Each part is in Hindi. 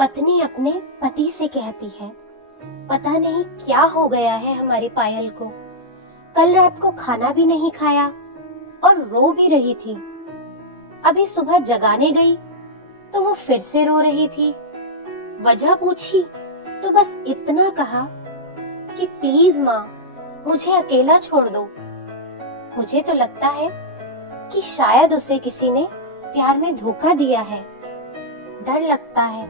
पत्नी अपने पति से कहती है, पता नहीं क्या हो गया है हमारी पायल को। कल रात को खाना भी नहीं खाया और रो भी रही थी। अभी सुबह जगाने गई तो वो फिर से रो रही थी। वजह पूछी तो बस इतना कहा कि प्लीज माँ, मुझे अकेला छोड़ दो। मुझे तो लगता है कि शायद उसे किसी ने प्यार में धोखा दिया है। डर लगता है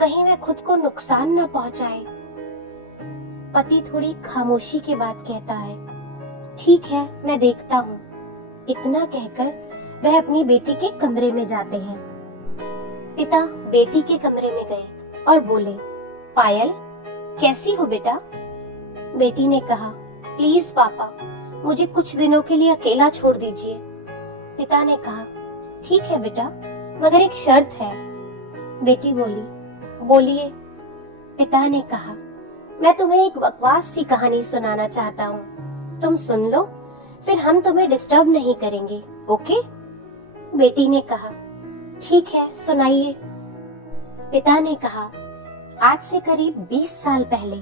कहीं मैं खुद को नुकसान ना पहुंचाए। पति थोड़ी खामोशी के बाद कहता है, ठीक है, मैं देखता हूँ। इतना कहकर वह अपनी बेटी के कमरे में जाते हैं। पिता बेटी के कमरे में गए और बोले, पायल, कैसी हो बेटा? बेटी ने कहा, प्लीज पापा, मुझे कुछ दिनों के लिए अकेला छोड़ दीजिए। पिता ने कहा, ठीक है बेटा, मगर एक शर्त है। बेटी बोली, बोलिए। पिता ने कहा, मैं तुम्हें एक बकवास सी कहानी सुनाना चाहता हूँ, तुम सुन लो, फिर हम तुम्हें डिस्टर्ब नहीं करेंगे, ओके? बेटी ने कहा, ठीक है, सुनाइए। पिता ने कहा, आज से करीब 20 साल पहले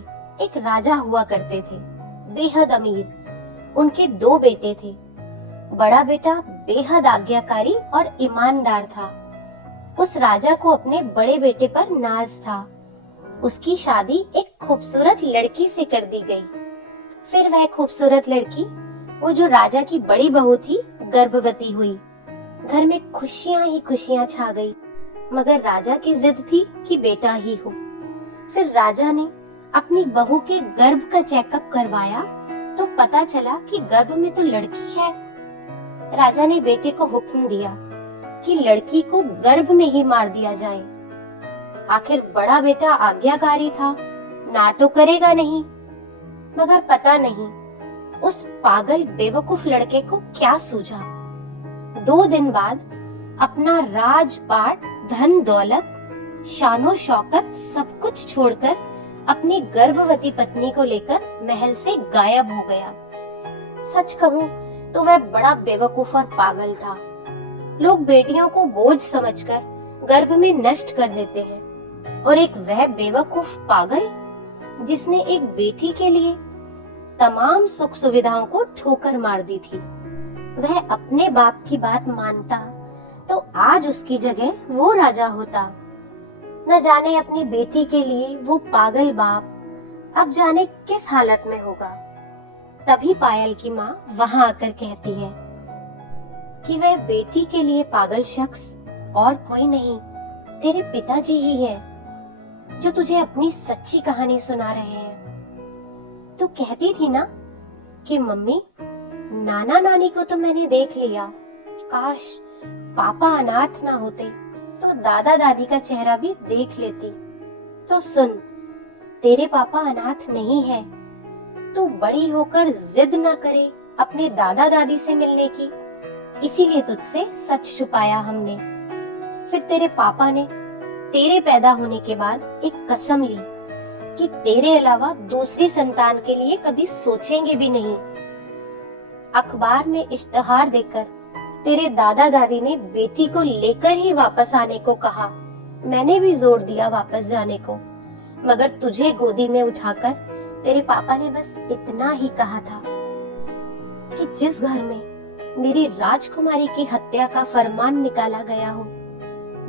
एक राजा हुआ करते थे, बेहद अमीर। उनके 2 बेटे थे। बड़ा बेटा बेहद आज्ञाकारी और ईमानदार था। उस राजा को अपने बड़े बेटे पर नाज था। उसकी शादी एक खूबसूरत लड़की से कर दी गई। फिर वह खूबसूरत लड़की, वो जो राजा की बड़ी बहू थी, गर्भवती हुई। घर में खुशियां ही खुशियां छा गई, मगर राजा की जिद थी कि बेटा ही हो। फिर राजा ने अपनी बहू के गर्भ का चेकअप करवाया तो पता चला कि गर्भ में तो लड़की है। राजा ने बेटे को हुक्म दिया कि लड़की को गर्भ में ही मार दिया जाए। आखिर बड़ा बेटा आज्ञाकारी था, ना तो करेगा नहीं। मगर पता नहीं उस पागल बेवकूफ लड़के को क्या सूझा। 2 दिन बाद अपना राजपाट, धन दौलत, शानो शौकत सब कुछ छोड़कर अपनी गर्भवती पत्नी को लेकर महल से गायब हो गया। सच कहूं तो वह बड़ा बेवकूफ और पागल था। लोग बेटियों को बोझ समझकर गर्भ में नष्ट कर देते हैं, और एक वह बेवकूफ पागल जिसने एक बेटी के लिए तमाम सुख सुविधाओं को ठोकर मार दी थी। वह अपने बाप की बात मानता तो आज उसकी जगह वो राजा होता। न जाने अपनी बेटी के लिए वो पागल बाप अब जाने किस हालत में होगा। तभी पायल की माँ वहां आकर कहती है कि वह बेटी के लिए पागल शख्स और कोई नहीं, तेरे पिताजी ही हैं, जो तुझे अपनी सच्ची कहानी सुना रहे हैं। तू कहती थी ना कि मम्मी, नाना नानी को तो मैंने देख लिया, काश पापा अनाथ ना होते तो दादा दादी का चेहरा भी देख लेती। तो सुन, तेरे पापा अनाथ नहीं है। तू बड़ी होकर जिद ना करे अपने दादा दादी से मिलने की, इसीलिए तुझसे सच छुपाया हमने। फिर तेरे पापा ने तेरे पैदा होने के बाद एक कसम ली कि तेरे अलावा दूसरी संतान के लिए कभी सोचेंगे भी नहीं। अखबार में इश्तिहार देकर तेरे दादा दादी ने बेटी को लेकर ही वापस आने को कहा। मैंने भी जोर दिया वापस जाने को, मगर तुझे गोदी में उठाकर तेरे पापा ने बस इतना ही कहा था कि जिस घर में मेरी राजकुमारी की हत्या का फरमान निकाला गया हो,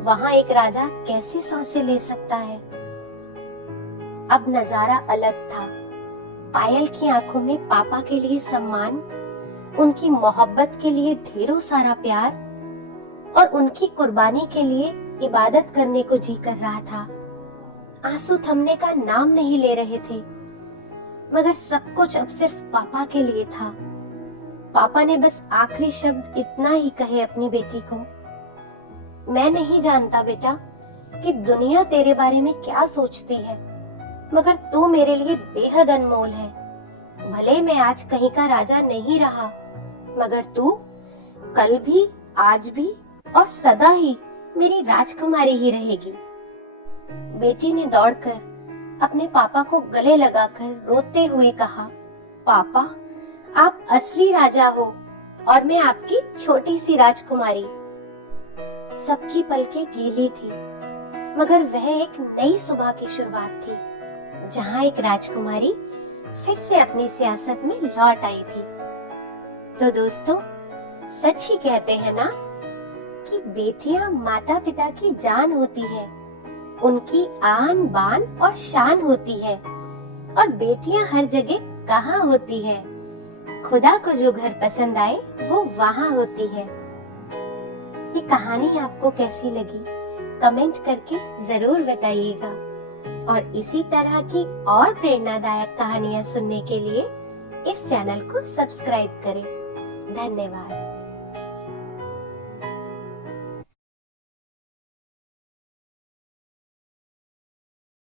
वहां एक राजा कैसे सांसें ले सकता है। अब नजारा अलग था। पायल की आंखों में पापा के लिए सम्मान, उनकी मोहब्बत के लिए ढेरों सारा प्यार और उनकी कुर्बानी के लिए इबादत करने को जी कर रहा था। आंसू थमने का नाम नहीं ले रहे थे, मगर सब कुछ अब सिर्फ पापा के लिए था। पापा ने बस आखिरी शब्द इतना ही कहे अपनी बेटी को, मैं नहीं जानता बेटा कि दुनिया तेरे बारे में क्या सोचती है, मगर तू मेरे लिए बेहद अनमोल है। भले मैं आज कहीं का राजा नहीं रहा, मगर तू कल भी, आज भी और सदा ही मेरी राजकुमारी ही रहेगी। बेटी ने दौड़कर अपने पापा को गले लगाकर रोते हुए कहा, पापा, आप असली राजा हो और मैं आपकी छोटी सी राजकुमारी। सबकी पलकें गीली थी। मगर वह एक नई सुबह की शुरुआत थी, जहां एक राजकुमारी फिर से अपनी सियासत में लौट आई थी। तो दोस्तों, सच ही कहते हैं ना कि बेटियां माता पिता की जान होती है, उनकी आन बान और शान होती है, और बेटियां हर जगह कहाँ होती है, खुदा को जो घर पसंद आए वो वहाँ होती है। ये कहानी आपको कैसी लगी कमेंट करके जरूर बताइएगा, और इसी तरह की और प्रेरणादायक कहानियां सुनने के लिए इस चैनल को सब्सक्राइब करें। धन्यवाद।